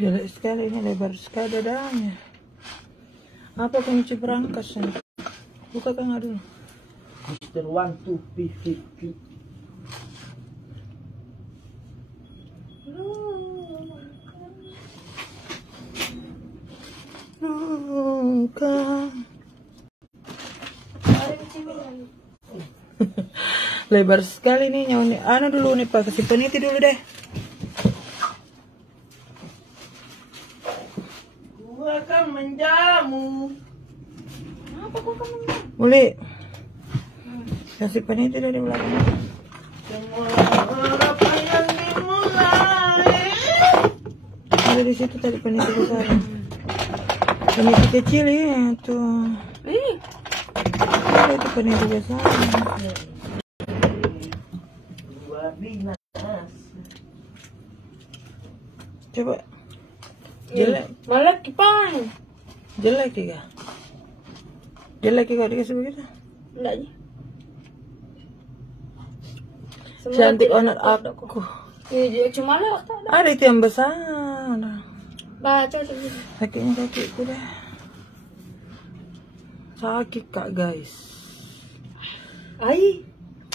Jelek sekali ini, lebar sekali dadanya. Apa kunci berangkasnya? Buka kan dulu. Mr. 12P50. Lebar sekali nih nyawa nih. Anu dulu nih Pak, kasih peniti dulu deh. Gua akan menjamu. Apa kok kamu? Uli. Kasih peniti dulu di belakang. Semua harapan yang dimulai. Ada di situ tadi peniti besar. Peniti kecil ya tuh. Ada itu peniti besar. Coba. Jelek. Malah kipan. Jelek juga. Jelek juga dikasih begitu. Enggak sih. Cantik anak aku. Iya, cuma lewat ada. Ada itu yang besar. Baca tuh. Sakitnya kakiku deh. Sakit kak guys. Ai,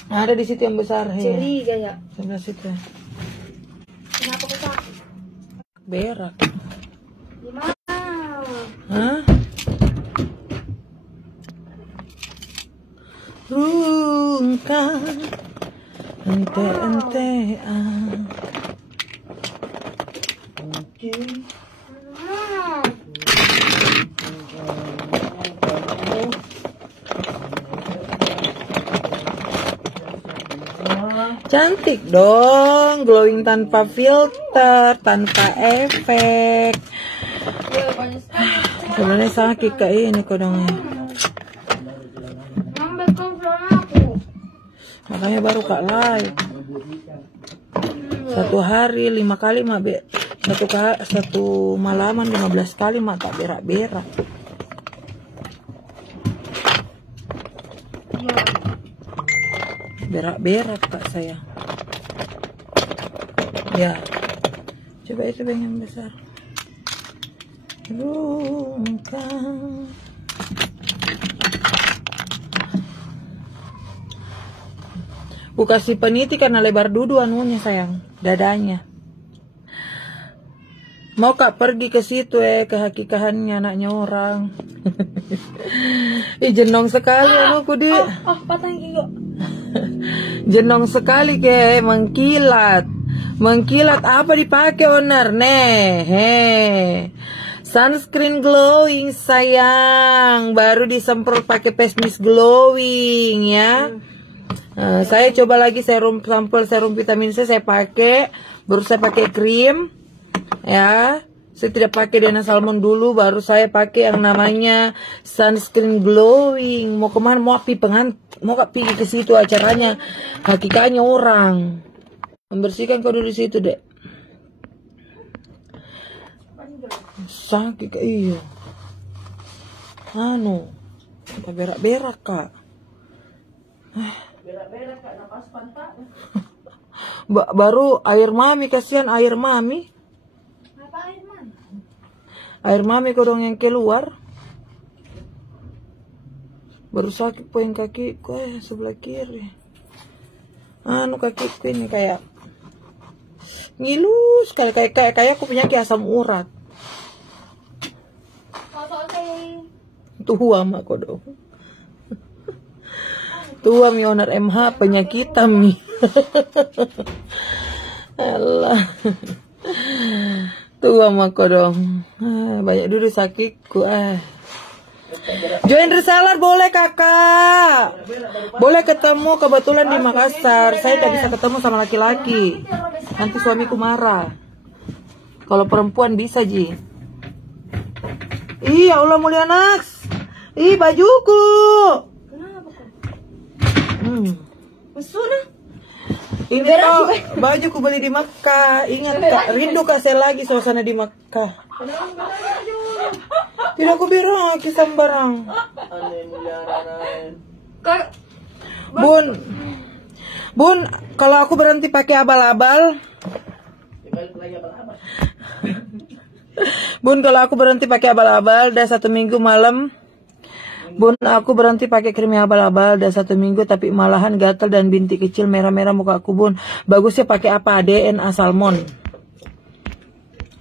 Ada di situ yang besar. ceri gaya. Sebelah situ. Kenapa kok sakit? Berak. Gimana? Hah? Rungkang ente-entean. Cantik dong, glowing tanpa filter, tanpa efek. Ya, banyak sekali. Sebenarnya sakit kayak ini kodongnya. Ngambil kontrol aku. Makanya baru kak live. Satu hari 5 kali mak satu malaman 15 kali mak tak berak-berak. Berak-berak kak saya. Ya. Coba itu yang besar. Rungkang. Buka si peniti karena lebar dudu anunya sayang, dadanya. Mau kak pergi ke situ ke hakikahannya anaknya orang. Ih jenong sekali anakku di. Patah gigi. Jenong sekali ke mengkilat. Mengkilat apa dipakai owner nih? Sunscreen glowing sayang, baru disemprot pakai face mist glowing ya. Saya coba lagi sampel serum vitamin C saya pakai, baru saya pakai krim ya. Saya tidak pakai Dana Salmon dulu, baru saya pakai yang namanya sunscreen glowing. Mau kemana? Mau pergi ke situ acaranya. Hakikatnya orang membersihkan kau dulu di situ dek. Sakit iya. Anu, kita berak-berak kak. Berak-berak kak napas pantat. Baru air mami, kasihan air mami. Apa air man? Air mami kodong yang keluar. Baru sakit poin kakiku sebelah kiri. Anu kakiku ini kayak ngilus kayak aku penyakit asam urat. Tua mak kodong. Tua mi owner MH penyakitan mi. Allah. Tua mak kodong. Banyak dulu sakitku Join reseller boleh kakak. Boleh ketemu kebetulan di Makassar. Saya tidak bisa ketemu sama laki-laki. Nanti suamiku marah. Kalau perempuan bisa Ji. Ih ya Allah mulia naks. Ih bajuku. Kenapa kok? Mesuna. Ini kok baju ku beli di Makkah. Ingat kak, rindu kak saya lagi suasana di Makkah. Tidak aku bilang kisah barang. Bun, kalau aku berhenti pakai abal-abal, Bun, kalau aku berhenti pakai abal-abal udah 1 minggu malam. Bun, aku berhenti pakai krim abal-abal udah 1 minggu, tapi malahan gatal dan bintik kecil merah-merah muka aku, Bun. Bagusnya pakai apa? DNA Salmon.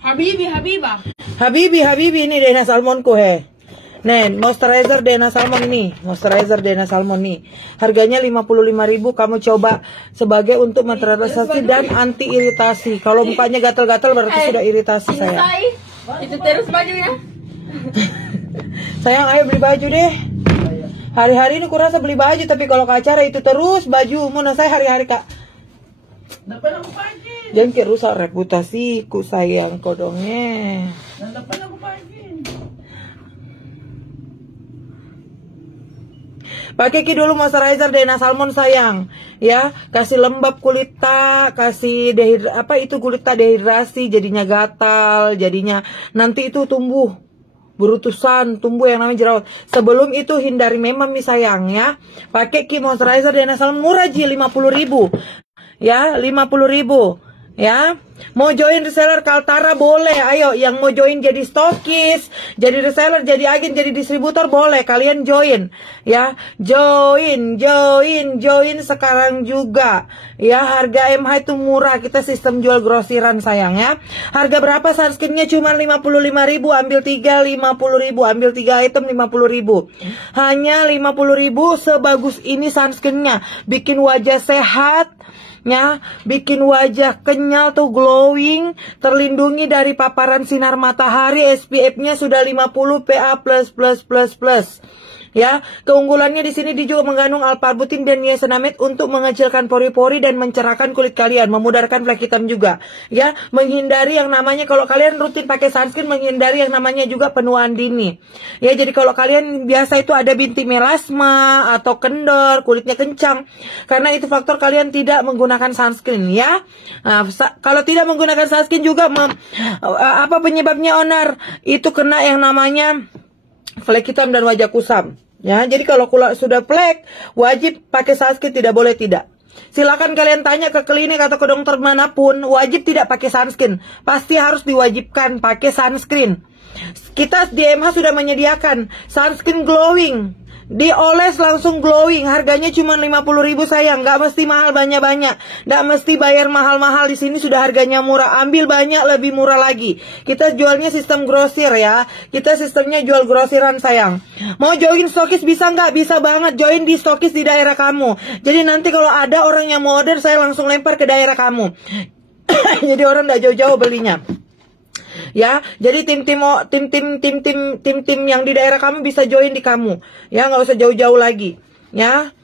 Habibah. Habibi ini DNA Salmonku he. Nih, moisturizer DNA Salmon nih. Moisturizer DNA Salmon nih. Harganya 55.000, kamu coba sebagai untuk menteratasasi dan anti iritasi. Kalau mukanya gatal-gatal berarti sudah iritasi saya. Itu terus bajunya. Sayang, ayo beli baju deh. Hari-hari ini kurasa beli baju, tapi kalau ke acara itu terus baju. Mau saya hari-hari Kak. Dapat aku pakai. Jangan kayak rusak reputasiku sayang kodongnya. Dapat aku pakai. Pakai Ki dulu moisturizer DNA Salmon sayang, ya. Kasih lembab kulit tak, kasih kulit tak dehidrasi, jadinya gatal, jadinya nanti itu tumbuh berutusan, tumbuh yang namanya jerawat. Sebelum itu hindari memang nih sayang ya. Pakai Ki moisturizer DNA Salmon murah aja 50.000. Ya, 50.000. Ya, mau join reseller Kaltara boleh. Ayo, yang mau join jadi stokis, jadi reseller, jadi agen, jadi distributor boleh. Kalian join, ya, join sekarang juga. Ya, harga MH itu murah. Kita sistem jual grosiran sayang ya. Harga berapa sunscreennya? Cuma 55.000. Ambil 3 50.000. Ambil 3 item 50.000. Hanya 50.000. Sebagus ini sunscreennya. Bikin wajah sehat. Ya, bikin wajah kenyal tuh glowing, terlindungi dari paparan sinar matahari, SPF-nya sudah 50 PA++++. Ya, keunggulannya di sini juga mengandung alpha-arbutin dan niacinamide untuk mengecilkan pori-pori dan mencerahkan kulit kalian, memudarkan flek hitam juga. Ya, menghindari yang namanya kalau kalian rutin pakai sunscreen, menghindari yang namanya juga penuaan dini. Ya, jadi kalau kalian biasa itu ada bintik melasma atau kendor, kulitnya kencang, karena itu faktor kalian tidak menggunakan sunscreen ya. Nah, kalau tidak menggunakan sunscreen juga apa penyebabnya onar? Itu kena yang namanya flek hitam dan wajah kusam. Ya, jadi kalau sudah flek, wajib pakai sunscreen, tidak boleh tidak. Silakan kalian tanya ke klinik atau ke dokter manapun, wajib tidak pakai sunscreen. Pasti harus diwajibkan pakai sunscreen. Kita di MH sudah menyediakan sunscreen glowing. Dioles langsung glowing, harganya cuma 50.000 sayang, nggak mesti mahal banyak-banyak, nggak mesti bayar mahal-mahal. Di sini sudah harganya murah, ambil banyak lebih murah lagi. Kita jualnya sistem grosir ya, kita sistemnya jual grosiran sayang. Mau join stokis bisa nggak? Bisa banget, join di stokis di daerah kamu. Jadi nanti kalau ada orang yang mau order, saya langsung lempar ke daerah kamu. Jadi orang nggak jauh-jauh belinya. Ya, jadi tim yang di daerah kamu bisa join di kamu. Ya, nggak usah jauh-jauh lagi. Ya,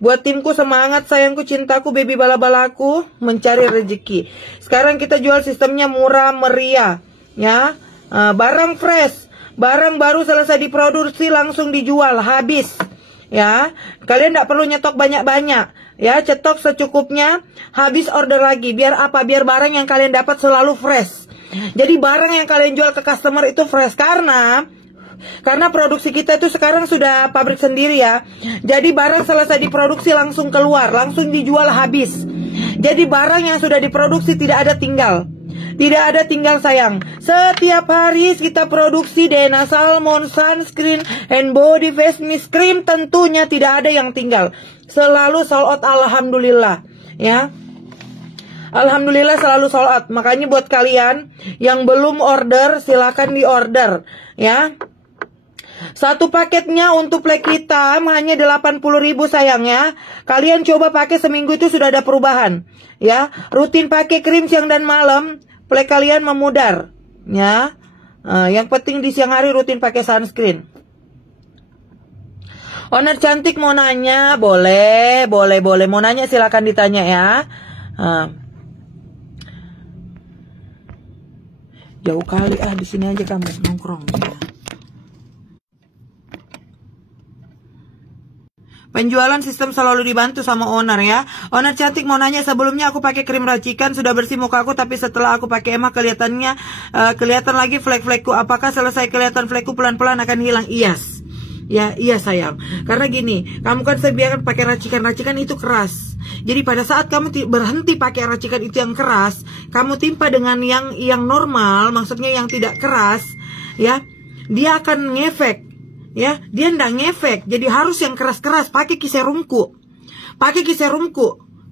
buat timku semangat sayangku, cintaku, baby bala-balaku, mencari rezeki. Sekarang kita jual sistemnya murah meriah. Ya, barang fresh, barang baru selesai diproduksi langsung dijual habis. Ya, kalian tidak perlu nyetok banyak-banyak. Ya, cetok secukupnya, habis order lagi. Biar apa? Biar barang yang kalian dapat selalu fresh. Jadi barang yang kalian jual ke customer itu fresh, karena produksi kita itu sekarang sudah pabrik sendiri ya. Jadi barang selesai diproduksi langsung keluar, langsung dijual habis. Jadi barang yang sudah diproduksi tidak ada tinggal. Tidak ada tinggal sayang. Setiap hari kita produksi DNA Salmon, sunscreen, and body face mist cream, tentunya tidak ada yang tinggal. Selalu sold out, alhamdulillah. Ya, alhamdulillah selalu sold out. Makanya buat kalian yang belum order, silakan di order ya. Satu paketnya untuk flek hitam hanya 80.000 sayang ya. Kalian coba pakai seminggu itu sudah ada perubahan ya. Rutin pakai krim siang dan malam, flek kalian memudar ya. Yang penting di siang hari rutin pakai sunscreen. Owner cantik mau nanya, boleh. Mau nanya silakan ditanya ya. Jauh kali di sini aja kamu nongkrong. Penjualan sistem selalu dibantu sama owner ya. Owner cantik mau nanya, sebelumnya aku pakai krim racikan sudah bersih muka aku, tapi setelah aku pakai emak kelihatan lagi flek-flekku. Apakah selesai kelihatan flekku pelan-pelan akan hilang? Yes. Ya, iya sayang. Karena gini, kamu kan sediakan pakai racikan-racikan itu keras. Jadi pada saat kamu berhenti pakai racikan itu yang keras, kamu timpa dengan yang normal, maksudnya yang tidak keras, ya, dia akan ngefek, ya, dia ndak ngefek. Jadi harus yang keras-keras. Pakai kiserumku,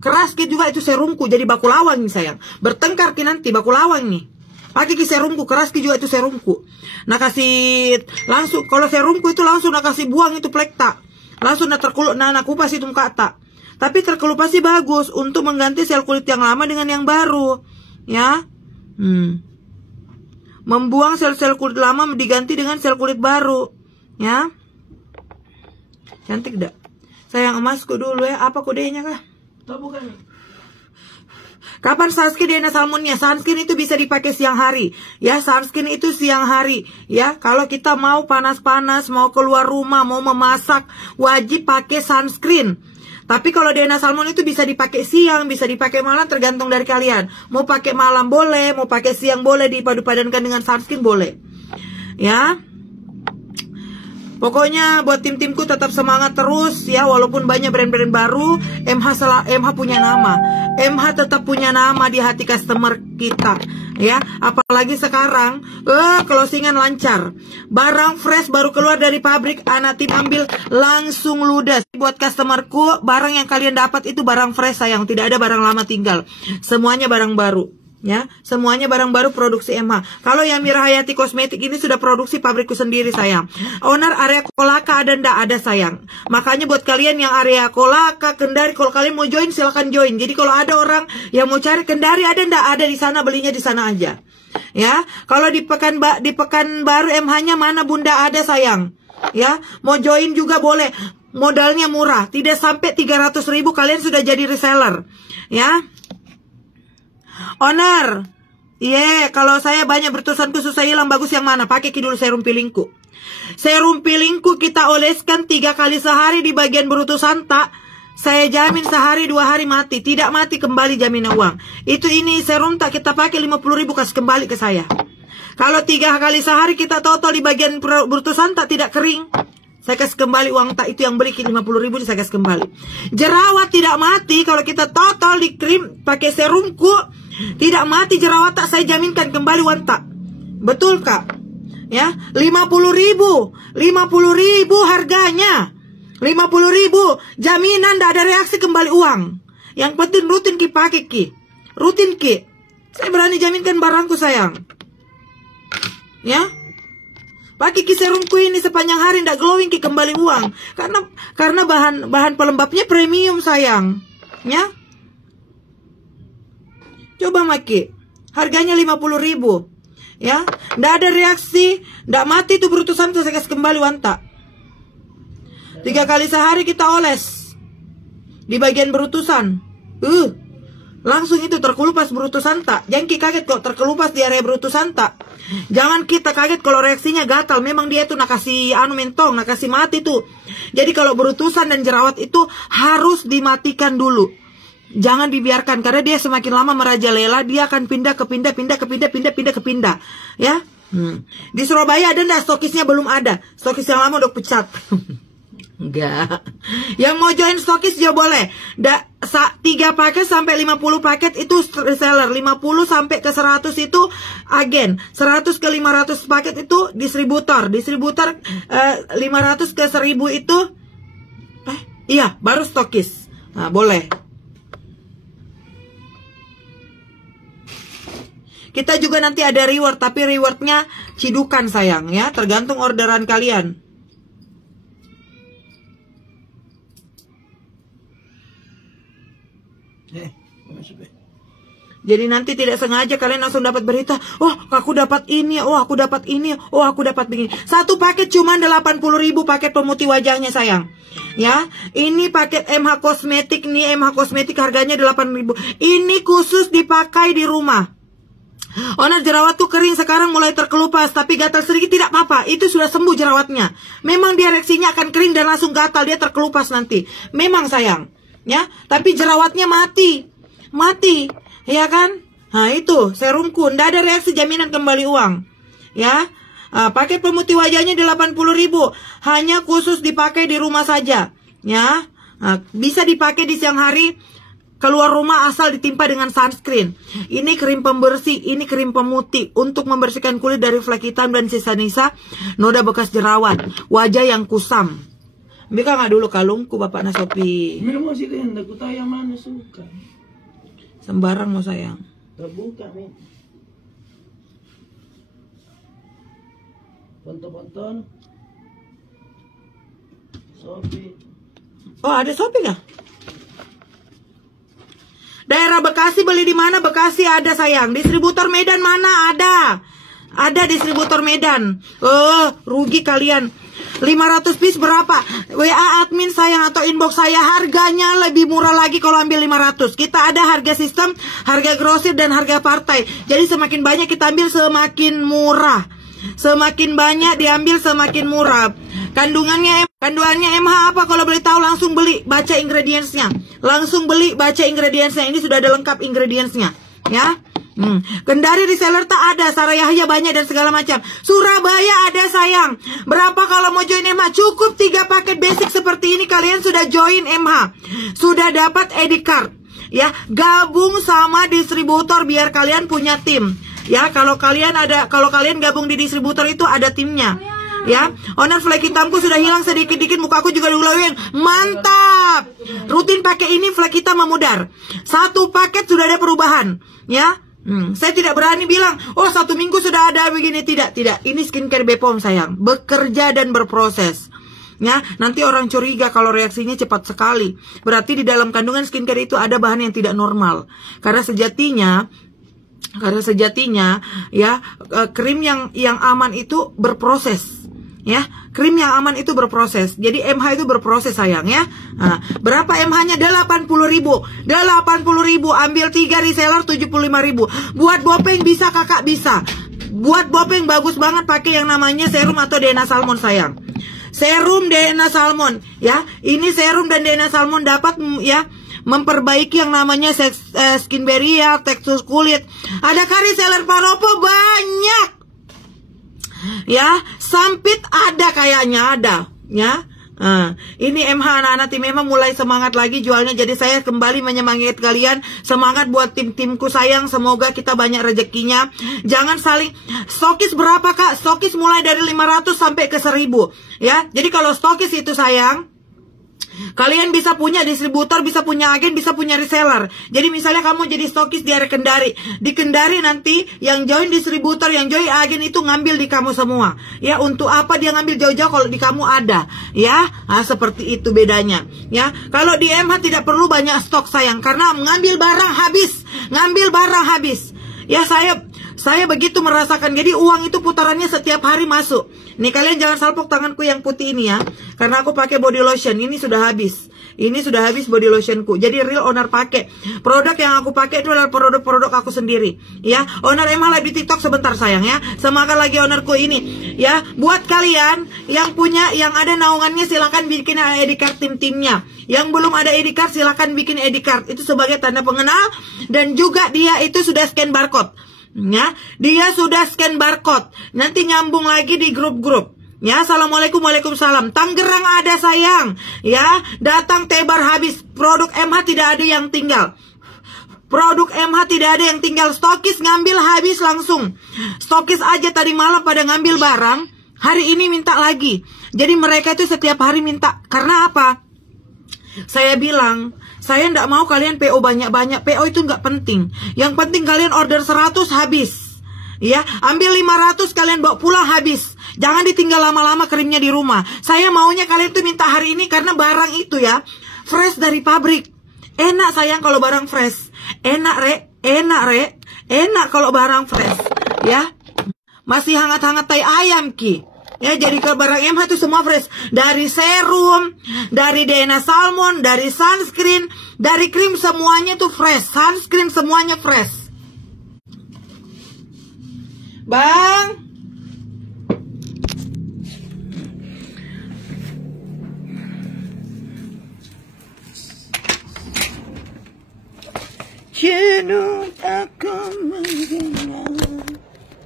keras juga itu serumku. Jadi baku lawang nih sayang. Bertengkar ki nanti baku lawang nih. Pakai serumku, keras juga itu serumku. Nah kasih langsung, kalau serumku itu langsung nak kasih buang itu plekta. Langsung nak terkelup, nak kupas itu muka tak. Tapi terkelupas sih bagus untuk mengganti sel kulit yang lama dengan yang baru. Ya. Membuang sel-sel kulit lama diganti dengan sel kulit baru. Ya. Cantik dah. Sayang emasku dulu ya. Apa kodenya kah? Tuh bukan. Kapan sunscreen Diana Salmonnya? Sunscreen itu bisa dipakai siang hari. Ya, sunscreen itu siang hari. Ya, kalau kita mau panas-panas, mau keluar rumah, mau memasak, wajib pakai sunscreen. Tapi kalau Diana Salmon itu bisa dipakai siang, bisa dipakai malam, tergantung dari kalian. Mau pakai malam boleh, mau pakai siang boleh, dipadu-padankan dengan sunscreen boleh. Ya. Pokoknya buat tim-timku tetap semangat terus ya, walaupun banyak brand-brand baru, MH punya nama. MH tetap punya nama di hati customer kita ya. Apalagi sekarang closingan lancar. Barang fresh baru keluar dari pabrik, anak tim ambil langsung ludes. Buat customerku, barang yang kalian dapat itu barang fresh sayang, tidak ada barang lama tinggal. Semuanya barang baru. Ya, semuanya barang baru produksi MH. Kalau yang Mira Hayati Kosmetik ini sudah produksi pabrikku sendiri sayang. Owner area Kolaka ada ndak? Ada sayang. Makanya buat kalian yang area Kolaka, Kendari, kalau kalian mau join silahkan join. Jadi kalau ada orang yang mau cari Kendari ada ndak? Ada di sana, belinya di sana aja. Ya, kalau di Pekanbaru MH-nya mana Bunda? Ada sayang. Ya, mau join juga boleh. Modalnya murah, tidak sampai 300.000 kalian sudah jadi reseller. Ya. Owner, kalau saya banyak bertusan susah hilang, bagus yang mana? Pakai dulu serum pilingku. Serum pilingku kita oleskan 3 kali sehari di bagian berutusan tak. Saya jamin sehari 2 hari mati. Tidak mati kembali jaminan uang. Ini serum tak kita pakai 50.000 kasih kembali ke saya. Kalau 3 kali sehari kita total di bagian berutusan tak tidak kering, saya kasih kembali uang tak itu yang beli 50.000 saya kasih kembali. Jerawat tidak mati kalau kita total di krim pakai serumku. Tidak mati jerawat tak, saya jaminkan kembali uang tak. Betul kak? Ya, 50.000 harganya. 50.000 jaminan tidak ada reaksi kembali uang. Yang penting rutin ki pakai ki. Rutin ki. Saya berani jaminkan barangku sayang. Ya. Pakai ki serumku ini sepanjang hari tidak glowing ki kembali uang. Karena bahan pelembabnya premium sayang. Ya. Coba make. Harganya 50.000. Ya. Nggak ada reaksi, nggak mati tuh berutusan tuh, saya kasih kembali wanta. 3 kali sehari kita oles di bagian berutusan. Langsung itu terkelupas berutusan tak. Jangan kita kaget kalau terkelupas di area berutusan tak. Jangan kita kaget kalau reaksinya gatal. Memang dia tuh nak kasih mentong, nak kasih mati tuh. Jadi kalau berutusan dan jerawat itu harus dimatikan dulu. Jangan dibiarkan, karena dia semakin lama merajalela, dia akan pindah. Ya. Di Surabaya ada enggak? Stokisnya belum ada. Stokis yang lama udah pecat. Enggak. Yang mau join stokis juga boleh. 3 paket sampai 50 paket itu reseller. 50 sampai ke 100 itu agen. 100 ke 500 paket itu distributor. 500 ke 1000 itu iya, baru stokis. Nah, boleh. Kita juga nanti ada reward, tapi rewardnya cidukan sayang ya, tergantung orderan kalian. Jadi nanti tidak sengaja kalian langsung dapat berita, oh aku dapat ini, oh aku dapat ini, oh aku dapat begini. Satu paket cuma 80.000 paket pemutih wajahnya sayang. Ya, ini paket MH Kosmetik nih, MH Kosmetik harganya 8.000. Ini khusus dipakai di rumah. Owner jerawat tuh kering sekarang mulai terkelupas, tapi gatal sedikit tidak apa-apa, itu sudah sembuh jerawatnya. Memang dia reaksinya akan kering dan langsung gatal, dia terkelupas nanti. Memang sayang, ya. Tapi jerawatnya mati, ya kan? Nah itu serumku, ndak ada reaksi, jaminan kembali uang, ya. Paket pemutih wajahnya 80.000, hanya khusus dipakai di rumah saja, ya. Bisa dipakai di siang hari, keluar rumah asal ditimpa dengan sunscreen. Ini krim pembersih, ini krim pemutih untuk membersihkan kulit dari flek hitam dan sisa-sisa noda bekas jerawat, wajah yang kusam. Bika nggak dulu kalungku Bapak Nasopi. Minum masih deh, aku tahu yang mana suka. Sembarang mau sayang. Terbuka nih. Ponton-ponton. Sopi. Oh, ada Sopi nggak? Daerah Bekasi beli di mana? Bekasi ada sayang. Distributor Medan mana? Ada. Ada distributor Medan. Rugi kalian. 500 piece berapa? WA admin sayang atau inbox saya, harganya lebih murah lagi kalau ambil 500. Kita ada harga sistem, harga grosir dan harga partai. Jadi semakin banyak kita ambil semakin murah. Semakin banyak diambil semakin murah. Kandungannya MH apa? Kalau boleh tahu langsung beli, baca ingredientsnya. Langsung beli, baca ingredientsnya. Ini sudah ada lengkap ingredientsnya, ya. Kendari reseller tak ada, Sarayahya banyak dan segala macam. Surabaya ada sayang. Berapa kalau mau join MH? Cukup 3 paket basic seperti ini, kalian sudah join MH. Sudah dapat ID card, ya. Gabung sama distributor biar kalian punya tim. Ya, kalau kalian gabung di distributor itu ada timnya. Ya, owner flek hitamku sudah hilang sedikit-dikit, mukaku juga diulangin. Mantap. Rutin pakai ini flek hitam memudar. 1 paket sudah ada perubahan, ya. Saya tidak berani bilang, oh 1 minggu sudah ada begini. Tidak. Ini skincare Bepom sayang, bekerja dan berproses. Ya, nanti orang curiga kalau reaksinya cepat sekali. Berarti di dalam kandungan skincare itu ada bahan yang tidak normal. Karena sejatinya ya, krim yang aman itu berproses. Ya, krim yang aman itu berproses. Jadi MH itu berproses sayang, ya. Berapa MH-nya? 80.000. 80.000, ambil 3 reseller 75.000. Buat bopeng bisa kakak, bisa. Buat bopeng bagus banget pakai yang namanya serum atau DNA Salmon sayang. Serum DNA Salmon, ya. Ini serum dan DNA Salmon dapat, ya, memperbaiki yang namanya skin barrier, tekstur kulit. Adakah reseller Paropo? Banyak. Ya, Sampit ada kayaknya, ada, ya. Ini MH anak-anak tim MH mulai semangat lagi jualnya. Jadi saya kembali menyemangati kalian. Semangat buat tim-timku sayang. Semoga kita banyak rezekinya. Jangan saling. Stokis berapa kak? Stokis mulai dari 500 sampai ke 1000. Ya, jadi kalau stokis itu sayang, kalian bisa punya distributor, bisa punya agen, bisa punya reseller. Jadi misalnya kamu jadi stokis di area Kendari. Di Kendari nanti yang join distributor, yang join agen itu ngambil di kamu semua. Ya, untuk apa dia ngambil jauh-jauh kalau di kamu ada? Ya, seperti itu bedanya. Ya, kalau di MH tidak perlu banyak stok sayang, karena ngambil barang habis. Ngambil barang habis. Ya, saya begitu merasakan. Jadi uang itu putarannya setiap hari masuk. Nih kalian jangan salpok tanganku yang putih ini ya, karena aku pakai body lotion. Ini sudah habis. Ini sudah habis body lotionku. Jadi real owner pakai. Produk yang aku pakai itu adalah produk-produk aku sendiri. Ya, owner emang live di TikTok sebentar sayang ya. Semangat lagi ownerku ini. Ya, buat kalian yang punya, yang ada naungannya silakan bikin ID card tim-timnya. Yang belum ada ID card silakan bikin ID card. Itu sebagai tanda pengenal, dan juga dia itu sudah scan barcode. Ya, dia sudah scan barcode. Nanti nyambung lagi di grup-grup. Ya, assalamualaikum, waalaikumsalam. Tangerang ada sayang. Ya, datang tebar habis. Produk MH tidak ada yang tinggal. Produk MH tidak ada yang tinggal. Stokis ngambil habis langsung. Stokis aja tadi malam pada ngambil barang, hari ini minta lagi. Jadi mereka itu setiap hari minta. Karena apa? Saya bilang, saya nggak mau kalian PO banyak-banyak. PO itu nggak penting. Yang penting kalian order 100 habis. Ya, ambil 500 kalian bawa pulang habis. Jangan ditinggal lama-lama krimnya di rumah. Saya maunya kalian tuh minta hari ini karena barang itu ya fresh dari pabrik. Enak sayang kalau barang fresh. Enak re, enak kalau barang fresh. Ya, masih hangat-hangat tai ayam ki. Ya, jadi ke barang MH itu semua fresh. Dari serum, dari DNA Salmon, dari sunscreen, dari krim semuanya tuh fresh. Sunscreen semuanya fresh. Bang,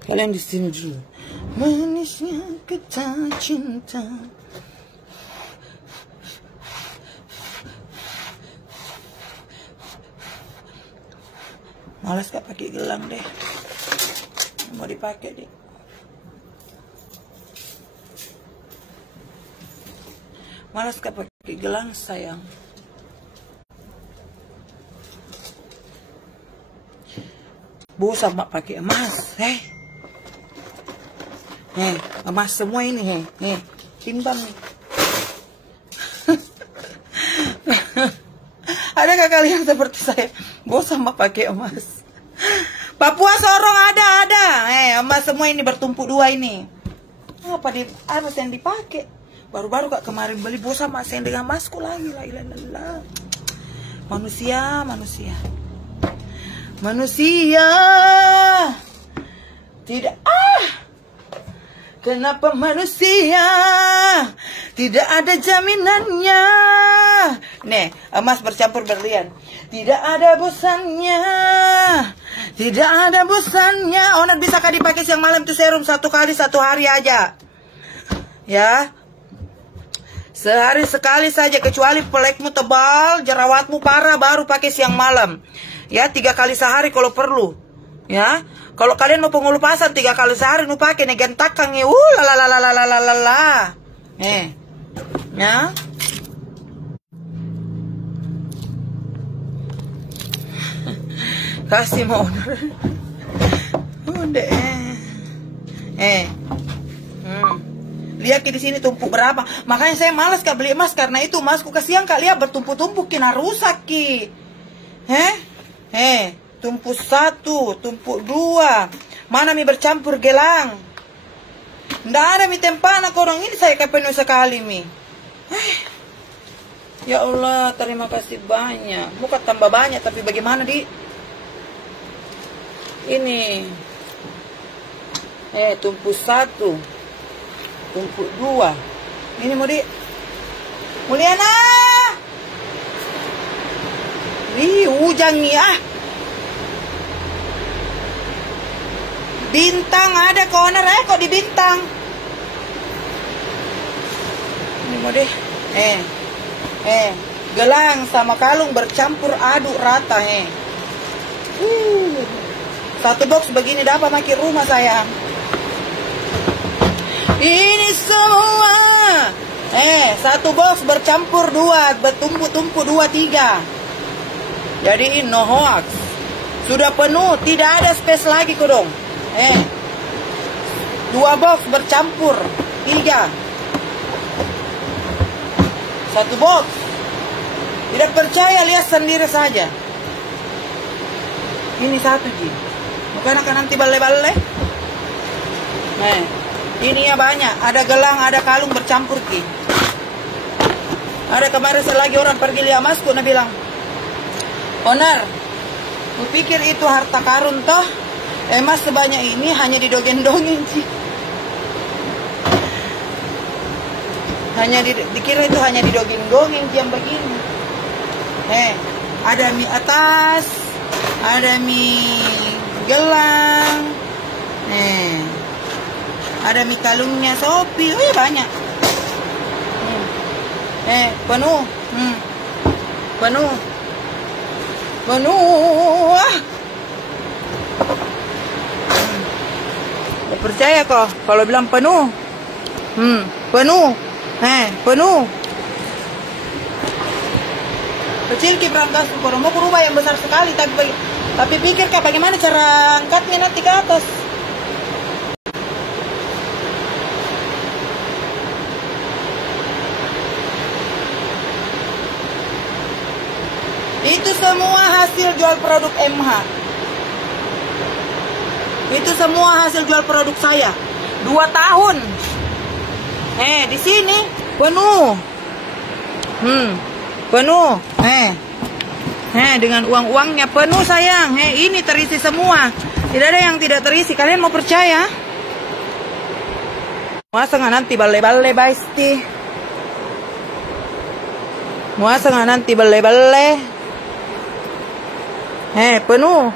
kalian di sini dulu. Manisnya kata cinta. Malas gak pakai gelang deh. Mau dipakai deh. Malas gak pakai gelang sayang. Bosan mak pakai emas. Emas semua ini. Timbang nih. Adakah kalian seperti saya? Bosan mak pakai emas. Papua Sorong ada. Emas semua ini bertumpuk dua ini. Apa yang dipakai? Baru-baru kak kemarin beli, bosan mak sen dengan emasku lagi. La. Manusia. Tidak. Kenapa manusia tidak ada jaminannya? Nih, emas bercampur berlian. Tidak ada bosannya. Onar bisakah dipakai siang malam itu serum 1 kali 1 hari aja? Ya. Sehari sekali saja, kecuali pelekmu tebal, jerawatmu parah, baru pakai siang malam. Ya, 3 kali sehari kalau perlu. Ya, kalau kalian mau pengulupasan 3 kali sehari, nu pakai nih gentakang ya, lalalalalalala. Ya. Kasih mau udah. Lihat di sini tumpuk berapa. Makanya saya malas kak beli emas karena itu emasku kasihan kak, lihat bertumpuk-tumpuk kena rusak ki. Tumpuk 1, tumpuk 2. Mana mi bercampur gelang? Nggak ada mi tempana korong ini saya kayak penuh sekali mi. Ya Allah, terima kasih banyak. Bukan tambah banyak tapi bagaimana di? Ini. Tumpuk 1. Tumpuk 2. Ini mau di Mulyana. Hujan nih Bintang ada corner kok di bintang. Ini mau deh. Gelang sama kalung bercampur aduk rata 1 box begini dapat makin rumah sayang. Ini semua 1 box bercampur 2, bertumpuk-tumpuk 2, 3. Jadi no hoax. Sudah penuh, tidak ada space lagi kodong. 2 box bercampur 3. 1 box. Tidak percaya, lihat sendiri saja. Ini 1 ji. Bukan akan nanti bale-bale. Ini ya banyak. Ada gelang, ada kalung bercampur ki. Ada kemarin selagi orang pergi lihat emasku, dia bilang, Onar, kupikir itu harta karun toh. Emas sebanyak ini hanya didongeng-dongeng sih. Dikira itu hanya didongeng-dongeng yang begini. Ada mie atas, ada mie gelang, ada mie kalungnya Sopi, banyak. Penuh. Percaya kok kalau bilang penuh. Penuh. Penuh. Kecil ki berangkas kalau mau rumah yang besar sekali, tapi pikir kak bagaimana cara angkatnya nanti ke atas. Itu semua hasil jual produk MH. Itu semua hasil jual produk saya. 2 tahun. Di sini penuh. Penuh. Dengan uang-uangnya penuh sayang. Ini terisi semua. Tidak ada yang tidak terisi. Kalian mau percaya? Masa nggak nanti bale-bale baisti? Masa nggak nanti bale-bale? Penuh.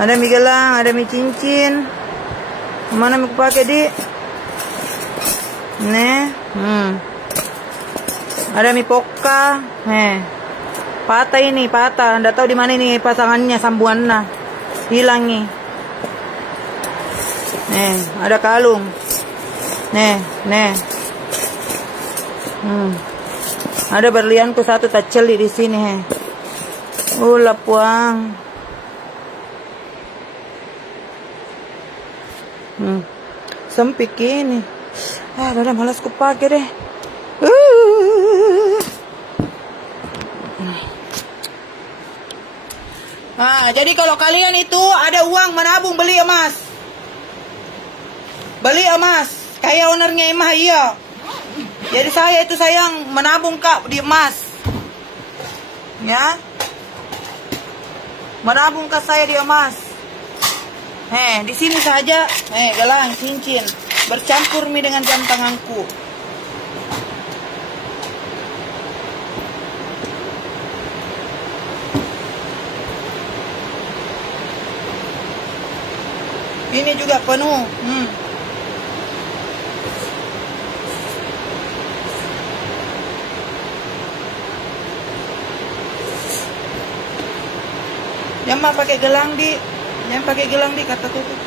Ada mie gelang, ada mie cincin. Mana mau pakai di? Nih. Ada mie poka. Patah ini, patah. Nggak tahu di mana ini pasangannya, sambungannya. Hilang nih. Nih, ada kalung. Nih. Ada berlianku satu tak celi di sini. Lapuang. Sempit ini. Udah malas ku pakai deh. Jadi kalau kalian itu ada uang menabung beli emas. Beli emas. Kayak ownernya emas iya. Jadi saya itu sayang menabung kak di emas. Ya. Menabung kak saya di emas. Di sini saja. Gelang, cincin. Bercampur mie dengan jam tanganku. Ini juga penuh. Jangan pakai gelang di. Jangan pakai gelang di, kata tutup.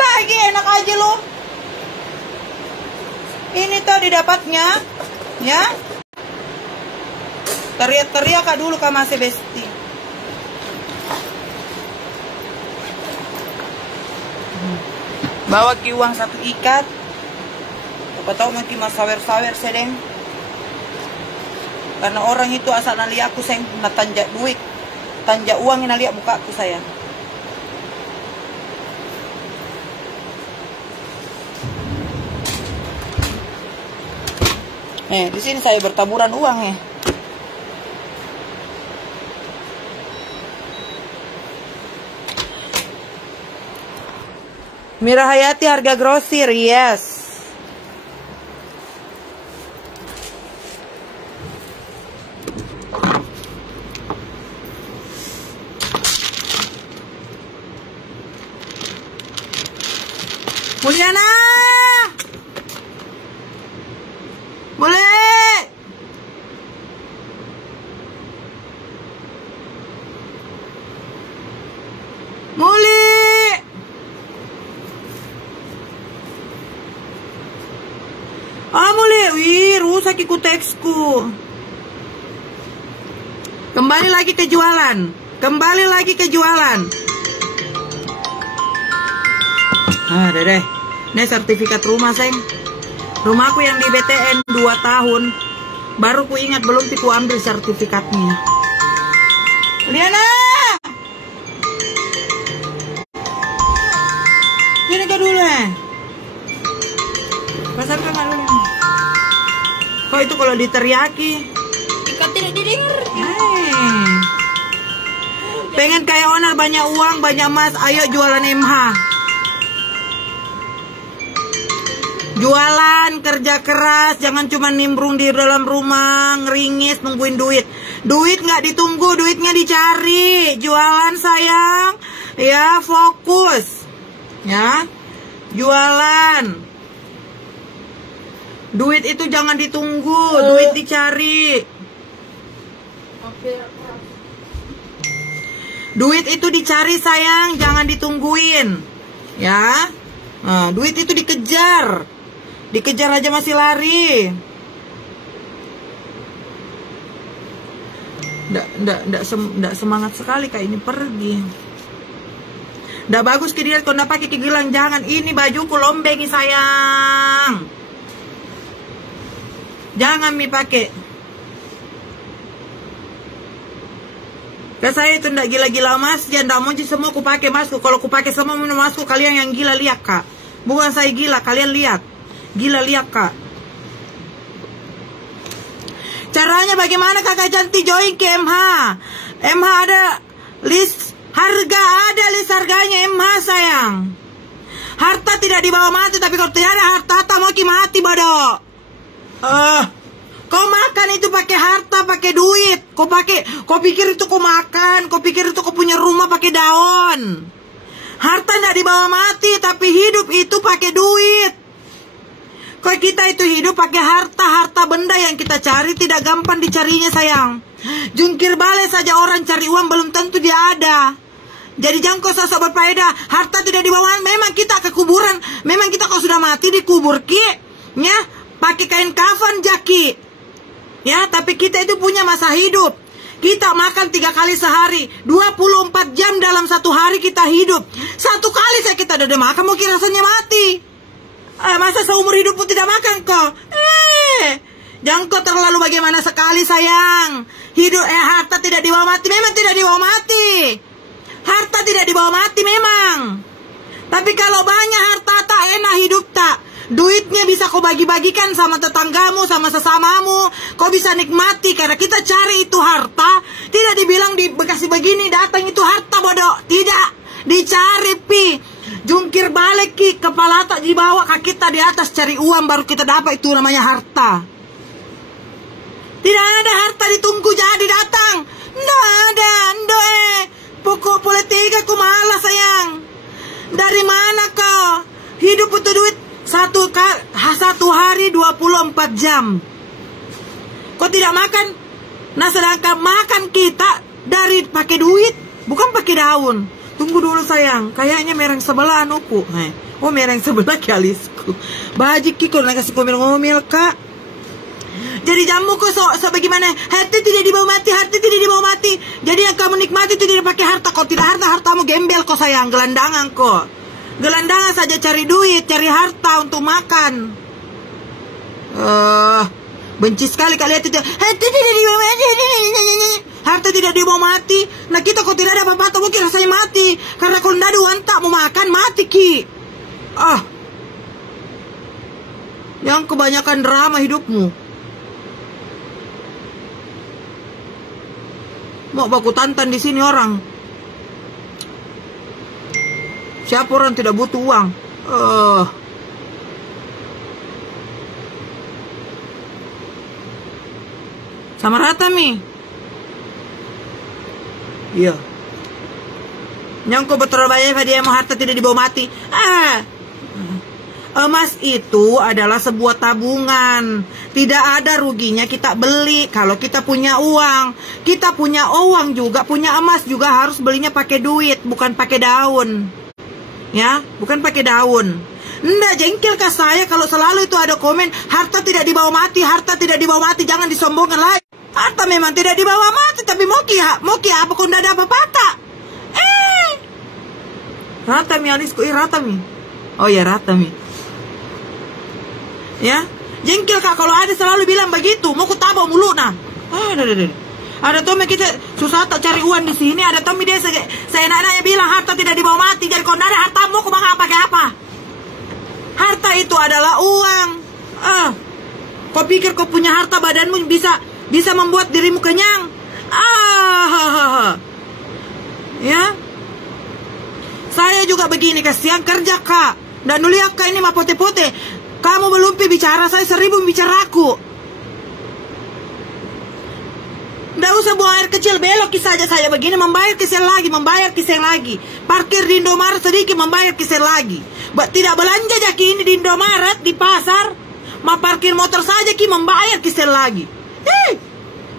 Bagi enak aja lo. Ini tadi dapatnya, ya. Teriak-teriak kak dulu kak masih besti. Bawa ki uang satu ikat. Apa tahu mungkin mas sawer-sawer sedeng. Karena orang itu asal nali aku sayang tanjak duit, tanjak uang yang nali buka aku sayang. Di sini saya bertaburan uang ya. Mira Hayati harga grosir, yes. Mulyana, boleh? Muli. Muli. Wih, rusak ikut teksku. Kembali lagi ke jualan. Kembali lagi ke jualan. Deh. Ini sertifikat rumah, sayang. Rumahku yang di BTN 2 tahun. Baru ku ingat belum ku ambil sertifikatnya. Liana! Sini ke dulu ya. Pasang ke dulu. Kok itu kalau diteriaki? Ikat tidak didengar. Pengen kayak owner banyak uang, banyak emas, ayo jualan MH. Jualan, kerja keras, jangan cuma nimbrung di dalam rumah, ngeringis, nungguin duit. Duit nggak ditunggu, duitnya dicari. Jualan sayang, ya fokus, ya. Jualan. Duit itu jangan ditunggu, duit dicari. Duit itu dicari sayang, jangan ditungguin, ya. Duit itu dikejar. Dikejar aja masih lari. Nggak semangat sekali kayak ini pergi. Nggak bagus ke dia kalau nggak pakai gelang, jangan. Ini bajuku lombengi sayang. Jangan mi pakai. Ke saya itu nggak gila-gila mas, jangan nggak mau semua ku pakai masku. Kalau ku pakai semua masku, kalian yang gila lihat kak. Bukan saya gila, kalian lihat. Gila lihat kak. Caranya bagaimana kakak cantik join ke MH? MH ada list harga, ada list harganya MH sayang. Harta tidak dibawa mati, tapi kalau tidak ada harta mau mati bodoh. Kau makan itu pakai harta, pakai duit. Kau pikir itu kau makan, kau pikir itu kau punya rumah pakai daun. Harta tidak dibawa mati, tapi hidup itu pakai duit. Kalau kita itu hidup pakai harta benda yang kita cari tidak gampang dicarinya sayang. Jungkir balik saja orang cari uang belum tentu dia ada. Jadi jangan kau sosok berfaedah. Harta tidak dibawa, memang kita ke kuburan. Memang kita kalau sudah mati dikubur ki, ya, pakai kain kafan jaki. Ya, tapi kita itu punya masa hidup. Kita makan 3 kali sehari, 24 jam dalam satu hari kita hidup. Satu kali saya kita udah makan, mungkin rasanya mati. Masa seumur hidup pun tidak makan kok? Jangan kau terlalu bagaimana sekali sayang. Harta tidak dibawa mati, memang tidak dibawa mati. Harta tidak dibawa mati memang. Tapi kalau banyak harta tak enak hidup tak. Duitnya bisa kau bagi-bagikan sama tetanggamu, sama sesamamu. Kau bisa nikmati karena kita cari itu harta. Tidak dibilang di Bekasi begini datang itu harta bodoh. Tidak, dicari pi. Jungkir balik ki, kepala tak dibawa, kaki kita di atas cari uang baru kita dapat, itu namanya harta. Tidak ada harta ditunggu jadi datang. Nggak ada, pokok politik aku malas sayang. Dari mana kau? Hidup itu duit. Satu hari 24 jam. Kau tidak makan. Nah sedangkan makan kita dari pakai duit, bukan pakai daun. Tunggu dulu sayang, kayaknya mereng sebelah anuku. Oh mereng sebelah kalisku. Bajik kiko nak kasih ngomel kak. Jadi jamu kok so bagaimana? Harta tidak dibawa mati, harta tidak dibawa mati. Jadi yang kamu nikmati itu tidak pakai harta. Kau tidak hartamu gembel kok sayang, gelandangan kok. Gelandangan saja cari duit, cari harta untuk makan. Benci sekali kalian itu. Harta tidak dibawa mati. Harta tidak dibawa mati. Nah kita kok tidak ada apa-apa, mungkin rasanya mati. Karena kalau tidak ada uang tak mau makan, mati ki. Yang kebanyakan drama hidupmu. Mau baku tantan di sini orang. Siapa orang tidak butuh uang? Sama rata mi. Iya. Yang kau betul banyak dia mau harta tidak dibawa mati. Emas itu adalah sebuah tabungan. Tidak ada ruginya kita beli. Kalau kita punya uang, kita punya uang juga, punya emas juga harus belinya pakai duit, bukan pakai daun. Ya, bukan pakai daun. Nggak jengkel ke saya kalau selalu itu ada komen harta tidak dibawa mati, harta tidak dibawa mati, jangan disombongkan lagi. Harta memang tidak dibawa mati, tapi mau ki apa kau nggak ada apa-apa. Rata mi alisku, rata mi. Oh ya rata mi. Ya, jengkel kak kalau ada selalu bilang begitu, mau ku tabok mulut nah. Ada Tommy kita susah tak cari uang di sini. Ada Tommy dia saya nanya bilang harta tidak dibawa mati. Jadi kalau tidak ada hartamu, kau mau pakai apa? Harta itu adalah uang. Kau pikir kau punya harta badanmu bisa membuat dirimu kenyang? Ya. Saya juga begini, kasihan kerja kak. Dan lihat kak ini mah pote-pote. Kamu belum bicara, saya 1000 bicara aku. Nggak usah buang air kecil, belok saja saya begini, membayar kisah lagi. Parkir di Indomaret sedikit, membayar kisah lagi. Tidak belanja jaki ini di Indomaret, di pasar. Mau parkir motor saja ki, membayar kisah lagi.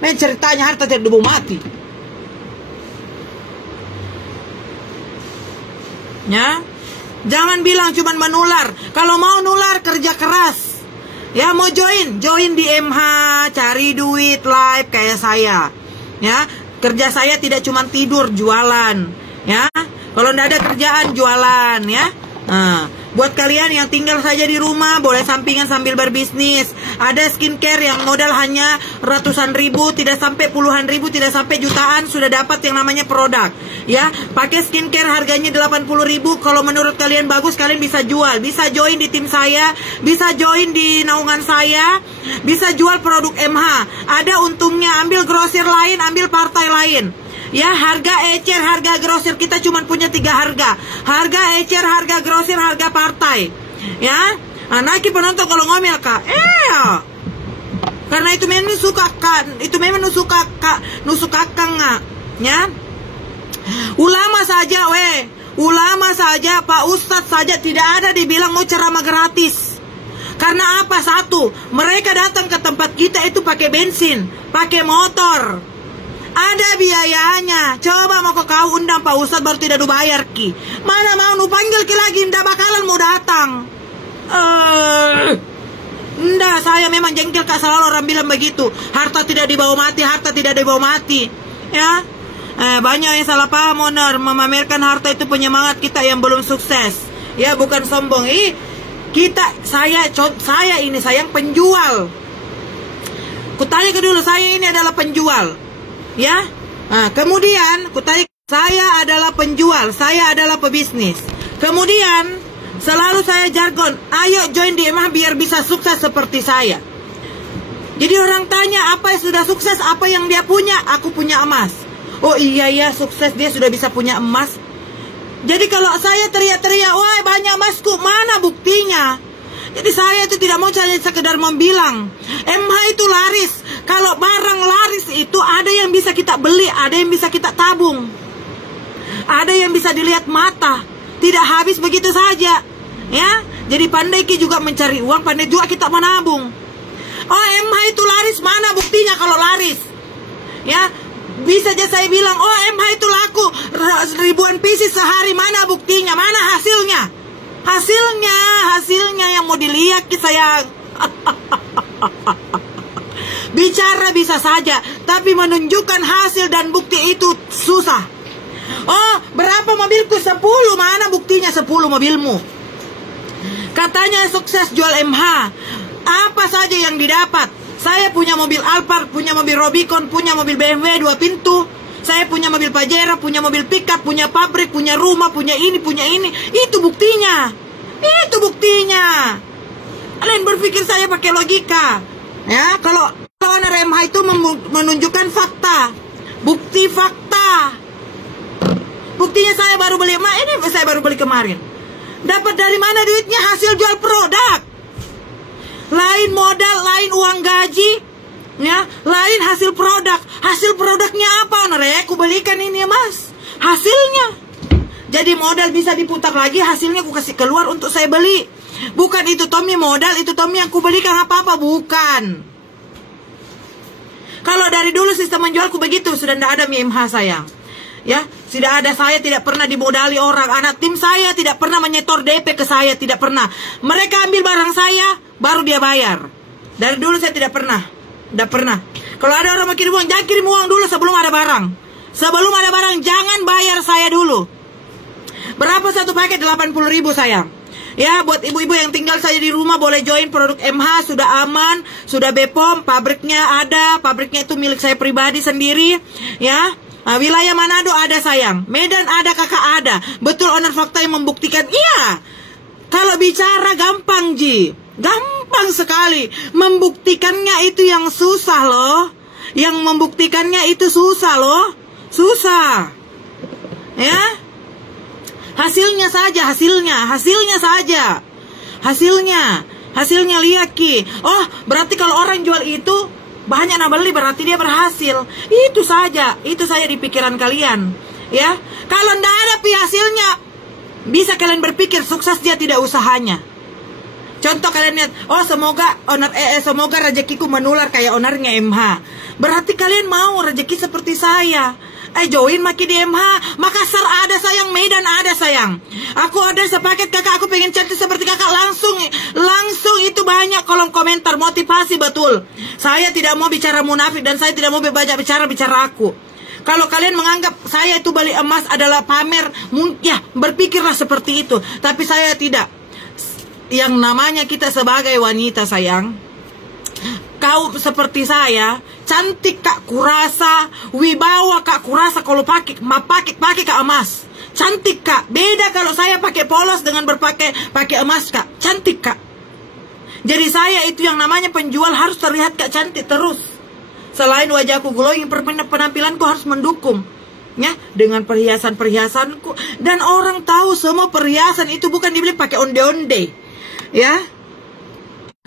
Main ceritanya harta tidak dibawa mati. Ya, jangan bilang cuman menular. Kalau mau nular kerja keras. Ya mau join di MH, cari duit live kayak saya. Ya, kerja saya tidak cuma tidur, jualan. Ya, kalau ndak ada kerjaan jualan ya. Buat kalian yang tinggal saja di rumah, boleh sampingan sambil berbisnis. Ada skincare yang modal hanya ratusan ribu, tidak sampai puluhan ribu, tidak sampai jutaan, sudah dapat yang namanya produk. Ya, pakai skincare harganya 80 ribu. Kalau menurut kalian bagus, kalian bisa jual. Bisa join di tim saya, bisa join di naungan saya, bisa jual produk MH. Ada untungnya, ambil grosir lain, ambil partai lain. Ya, harga ecer, harga grosir kita cuma punya 3 harga. Harga ecer, harga grosir, harga partai. Ya, anaknya penonton kalau ngomel kak. Karena itu memang nusuk kakang ya. Ulama saja, Pak Ustadz saja tidak ada dibilang mau ceramah gratis. Karena apa? Satu, mereka datang ke tempat kita itu pakai bensin, pakai motor. Ada biayanya. Coba mau kau undang Pak Ustadz baru tidak dibayar ki. Mana mau nu panggil ki lagi, ndak bakalan mau datang. Ndak, saya memang jengkel kak, selalu orang bilang begitu. Harta tidak dibawa mati, harta tidak dibawa mati. Ya. Banyak yang salah paham, Onar. Memamerkan harta itu penyemangat kita yang belum sukses. Ya, bukan sombong. Saya yang penjual. Kutanya ke dulu, saya ini adalah penjual. Ya. Kemudian kutanya, saya adalah penjual, saya adalah pebisnis. Kemudian selalu saya jargon, ayo join di MH biar bisa sukses seperti saya. Jadi orang tanya, apa yang sudah sukses, apa yang dia punya? Aku punya emas. Oh iya ya, sukses, dia sudah bisa punya emas. Jadi kalau saya teriak-teriak, wah banyak emasku, mana buktinya? Jadi saya itu tidak mau hanya sekedar membilang, MH itu laris. Kalau barang laris itu ada yang bisa kita beli, ada yang bisa kita tabung, ada yang bisa dilihat mata, tidak habis begitu saja. Ya, jadi pandai juga mencari uang, pandai juga kita menabung. Oh MH itu laris, mana buktinya kalau laris? Ya. Bisa aja saya bilang, oh MH itu laku ribuan pieces sehari, mana buktinya, mana hasilnya? Hasilnya yang mau dilihat sayang. Bicara bisa saja, tapi menunjukkan hasil dan bukti itu susah. Oh, berapa mobilku? 10, mana buktinya 10 mobilmu? Katanya sukses jual MH, apa saja yang didapat? Saya punya mobil Alphard, punya mobil Rubicon, punya mobil BMW 2 pintu. Saya punya mobil Pajero, punya mobil pickup, punya pabrik, punya rumah, punya ini, punya ini. Itu buktinya. Itu buktinya. Kalian berpikir saya pakai logika. Ya, kalau owner MH itu menunjukkan fakta. Bukti fakta. Buktinya saya baru beli, ini saya baru beli kemarin. Dapat dari mana duitnya? Hasil jual produk. Lain modal, lain uang gaji, ya, lain hasil produk. Hasil produknya apa? Aku belikan ini mas, hasilnya. Jadi modal bisa diputar lagi, hasilnya aku kasih keluar untuk saya beli. Bukan itu Tommy modal, itu Tommy yang aku belikan apa-apa, bukan. Kalau dari dulu sistem menjualku begitu, sudah tidak ada MH sayang. Ya, tidak ada, saya tidak pernah dimodali orang. Anak tim saya tidak pernah menyetor DP ke saya, tidak pernah. Mereka ambil barang saya, baru dia bayar. Dari dulu saya tidak pernah. Tidak pernah. Kalau ada orang mau kirim uang, jangan kirim uang dulu sebelum ada barang. Sebelum ada barang, jangan bayar saya dulu. Berapa satu paket? 80.000 sayang. Ya, buat ibu-ibu yang tinggal saja di rumah, boleh join produk MH, sudah aman, sudah BPOM, pabriknya ada, pabriknya itu milik saya pribadi sendiri. Ya. Wilayah Manado ada sayang, Medan ada, kakak ada. Betul owner fakta yang membuktikan. Iya. Kalau bicara gampang Ji, gampang sekali. Membuktikannya itu yang susah loh. Yang membuktikannya itu susah loh. Susah. Ya. Hasilnya saja, hasilnya saja. Hasilnya lihat ki. Oh, berarti kalau orang jual itu banyak yang beli, berarti dia berhasil. Itu saja di pikiran kalian. Ya, kalau tidak ada hasilnya, bisa kalian berpikir sukses dia tidak usahanya. Contoh kalian lihat, oh semoga rezekiku menular kayak ownernya MH. Berarti kalian mau rezeki seperti saya. Join maki di MH. Makassar ada sayang, Medan ada sayang. Aku ada sepaket kakak, aku pengen cantik seperti kakak. Langsung itu banyak kolom komentar motivasi betul. Saya tidak mau bicara munafik dan saya tidak mau banyak bicara aku. Kalau kalian menganggap saya itu beli emas adalah pamer, ya berpikirlah seperti itu. Tapi saya tidak. Yang namanya kita sebagai wanita sayang, kau seperti saya, cantik kak kurasa, wibawa kak kurasa kalau pakai kak emas. Cantik kak, beda kalau saya pakai polos dengan pakai emas kak. Cantik kak. Jadi saya itu yang namanya penjual harus terlihat kak cantik terus. Selain wajahku glowing, penampilanku harus mendukung. Ya, dengan perhiasan-perhiasanku. Dan orang tahu semua perhiasan itu bukan dibeli pakai onde-onde. Ya.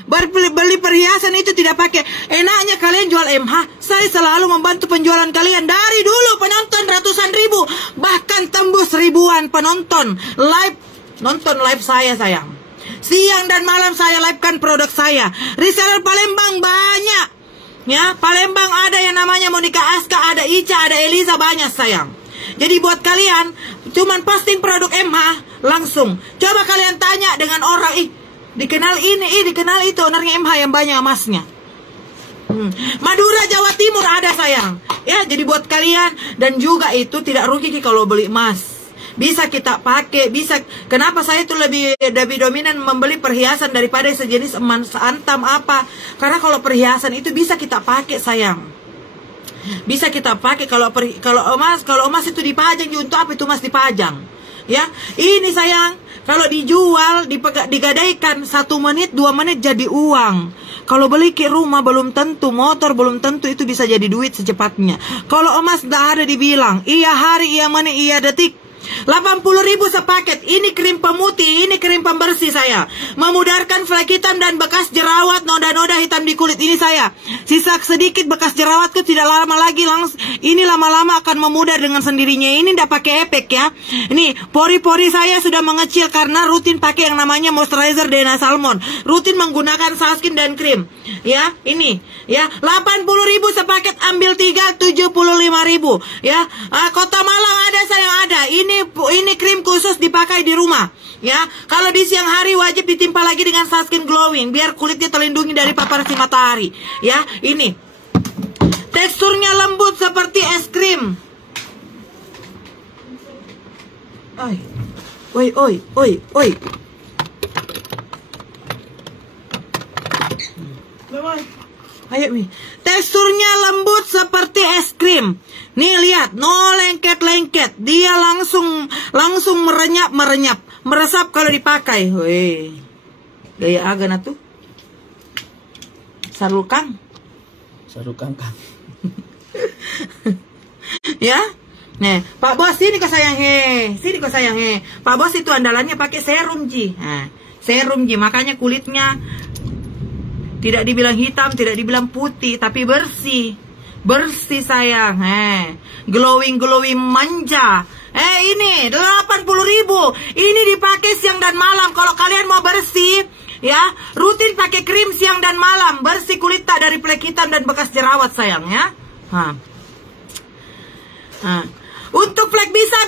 Beli perhiasan itu tidak pakai. Enaknya kalian jual MH. Saya selalu membantu penjualan kalian. Dari dulu penonton ratusan ribu, bahkan tembus ribuan penonton nonton live saya sayang. Siang dan malam saya livekan produk saya. Reseller Palembang banyak. Ya, Palembang ada yang namanya Monica Aska, ada Ica, ada Eliza, banyak sayang. Jadi buat kalian cuman posting produk MH langsung. Coba kalian tanya dengan orang, dikenal ini, dikenal itu, ownernya MH yang banyak emasnya. Madura, Jawa Timur ada sayang. Ya, jadi buat kalian, dan juga itu tidak rugi kalau beli emas. Bisa kita pakai, bisa. Kenapa saya itu lebih dominan membeli perhiasan daripada sejenis emas antam apa? Karena kalau perhiasan itu bisa kita pakai sayang. Bisa kita pakai. Kalau emas itu dipajang, untuk apa itu emas dipajang? Ya, ini sayang. Kalau dijual, digadaikan 1 menit, 2 menit jadi uang. Kalau beli ke rumah belum tentu, motor belum tentu itu bisa jadi duit secepatnya. Kalau emas tidak ada dibilang, iya hari, iya menit, iya detik. 80.000 sepaket. Ini krim pemutih, ini krim pembersih saya. Memudarkan flek hitam dan bekas jerawat, noda-noda hitam di kulit. Ini saya. Sisa sedikit bekas jerawatku tidak lama lagi langsung. Ini lama-lama akan memudar dengan sendirinya. Ini tidak pakai efek ya. Ini pori-pori saya sudah mengecil karena rutin pakai yang namanya moisturizer Dena Salmon. Rutin menggunakan sunscreen dan krim. Ya, ini ya 80.000 sepaket, ambil 3 75.000 ya. Kota Malang ada sayang, ada. Ini krim khusus dipakai di rumah ya. Kalau di siang hari wajib ditimpa lagi dengan sunscreen glowing biar kulitnya terlindungi dari paparan si matahari ya. Ini teksturnya lembut seperti es krim. Oi. Ayo nih. Teksturnya lembut seperti es krim. Nih lihat, no lengket-lengket. Dia langsung merenyap, meresap kalau dipakai. Wih. Gaya agana tuh. Sarukang. Kang. Ya. Nih, Pak Bos sini kok sayang he. Pak Bos itu andalannya pakai serum Ji. Nah, serum Ji, makanya kulitnya tidak dibilang hitam, tidak dibilang putih, tapi bersih. Bersih sayang. Glowing manja. Ini 80.000. Ini dipakai siang dan malam. Kalau kalian mau bersih, ya, rutin pakai krim siang dan malam. Bersih kulit tak dari flek hitam dan bekas jerawat sayang ya. Untuk flek bisa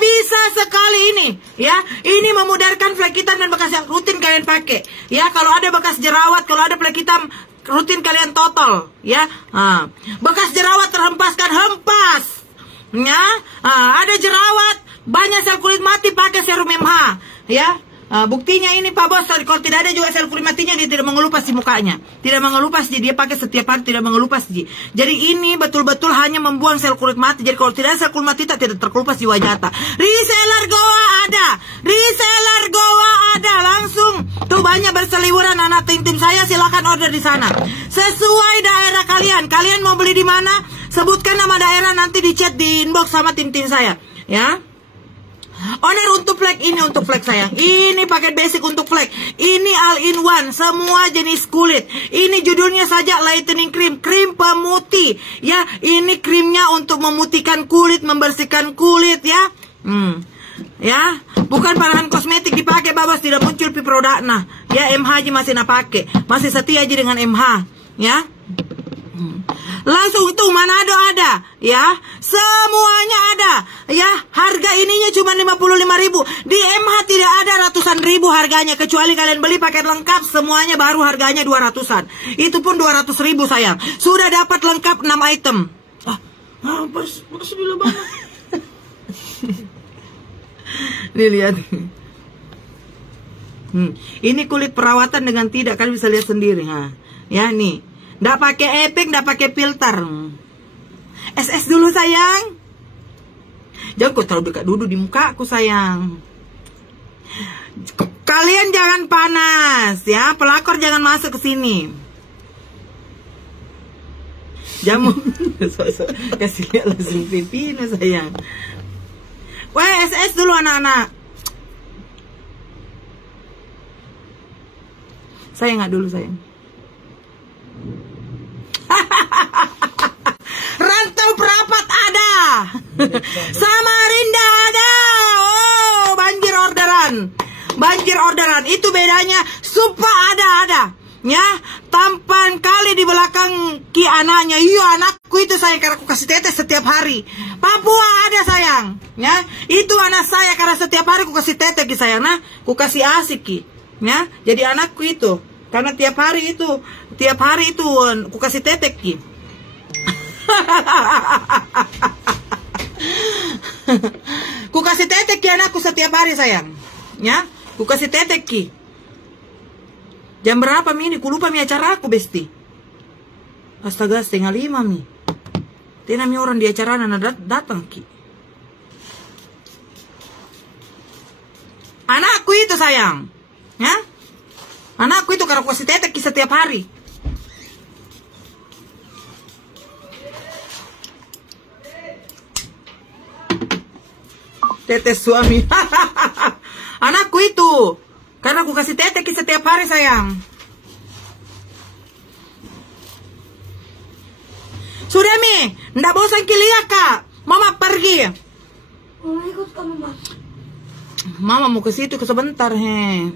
sekali ini ya. Ini memudarkan flek hitam dan bekas yang rutin kalian pakai ya. Kalau ada bekas jerawat, kalau ada flek hitam, rutin kalian totol ya. Bekas jerawat terhempaskan, hempas ya. Ada jerawat, banyak sel kulit mati, pakai serum MH ya. Buktinya ini Pak Bos, kalau tidak ada juga sel kulit matinya, dia tidak mengelupas di mukanya. Tidak mengelupas, dia pakai setiap hari, tidak mengelupas. Jadi ini betul-betul hanya membuang sel kulit mati. Jadi kalau tidak ada sel kulit mati, tidak terkelupas di wajah. Reseller Goa ada. Langsung tuh banyak berseliweran anak tim saya, silakan order di sana. Sesuai daerah kalian. Kalian mau beli di mana? Sebutkan nama daerah, nanti di chat di inbox sama tim saya ya. Owner untuk flek, ini untuk flek sayang. Ini paket basic untuk flek. Ini all in one, semua jenis kulit. Ini judulnya saja lightening cream, krim pemutih. Ya, ini krimnya untuk memutihkan kulit, membersihkan kulit ya. Ya, bukan parahan kosmetik dipakai babas, tidak muncul pi produknya. Ya, MH aja masih nak pakai, masih setia aja dengan MH. Ya. Langsung tuh Manado ada ya, semuanya ada ya. Harga ininya cuma 55.000. Di MH tidak ada ratusan ribu harganya, kecuali kalian beli paket lengkap semuanya baru harganya 200-an. Itu pun 200.000 sayang. Sudah dapat lengkap 6 item. Pas dulu banget. Nih lihat. Ini kulit perawatan dengan tidak, kalian bisa lihat sendiri. Ya nih. Nggak pakai efek, nggak pakai filter. SS dulu sayang. Jangan kau terlalu dekat duduk di muka aku sayang. Kalian jangan panas ya. Pelakor jangan masuk ke sini. Jamu. Kasih lihat langsung pipina sayang. Wah, SS dulu anak-anak. Saya nggak dulu sayang. Rantau Perapat ada. Samarinda ada. Oh, banjir orderan. Banjir orderan. Itu bedanya. Sumpah ada. Ya, tampan kali di belakang ki anaknya. Iya, anakku itu sayang karena aku kasih tete setiap hari. Papua ada sayang. Ya, itu anak saya karena setiap hari aku kasih tete ki sayang. Nah, aku kasih asik ki. Ya, jadi anakku itu karena tiap hari itu aku kasih tete ki. Ku kasih tete ki anakku setiap hari sayang. Ya, ku kasih tete ki. Jam berapa mi ini? Ku lupa mi acara aku besti. Astaga, 4:30 mi. Tena mi orang di acara nana datang ki. Anakku itu sayang. Ya? Anakku itu karena aku kasih tete ki setiap hari. Tete suami. Anakku itu karena aku kasih tete ki setiap hari sayang. Sudah mi, ndak bosan kilia kak. Mama pergi. Mama ikut kamu, Mak. Mama mau ke situ ke sebentar he.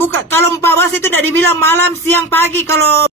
Buka kalau Pak Bas itu udah dibilang malam, siang, pagi kalau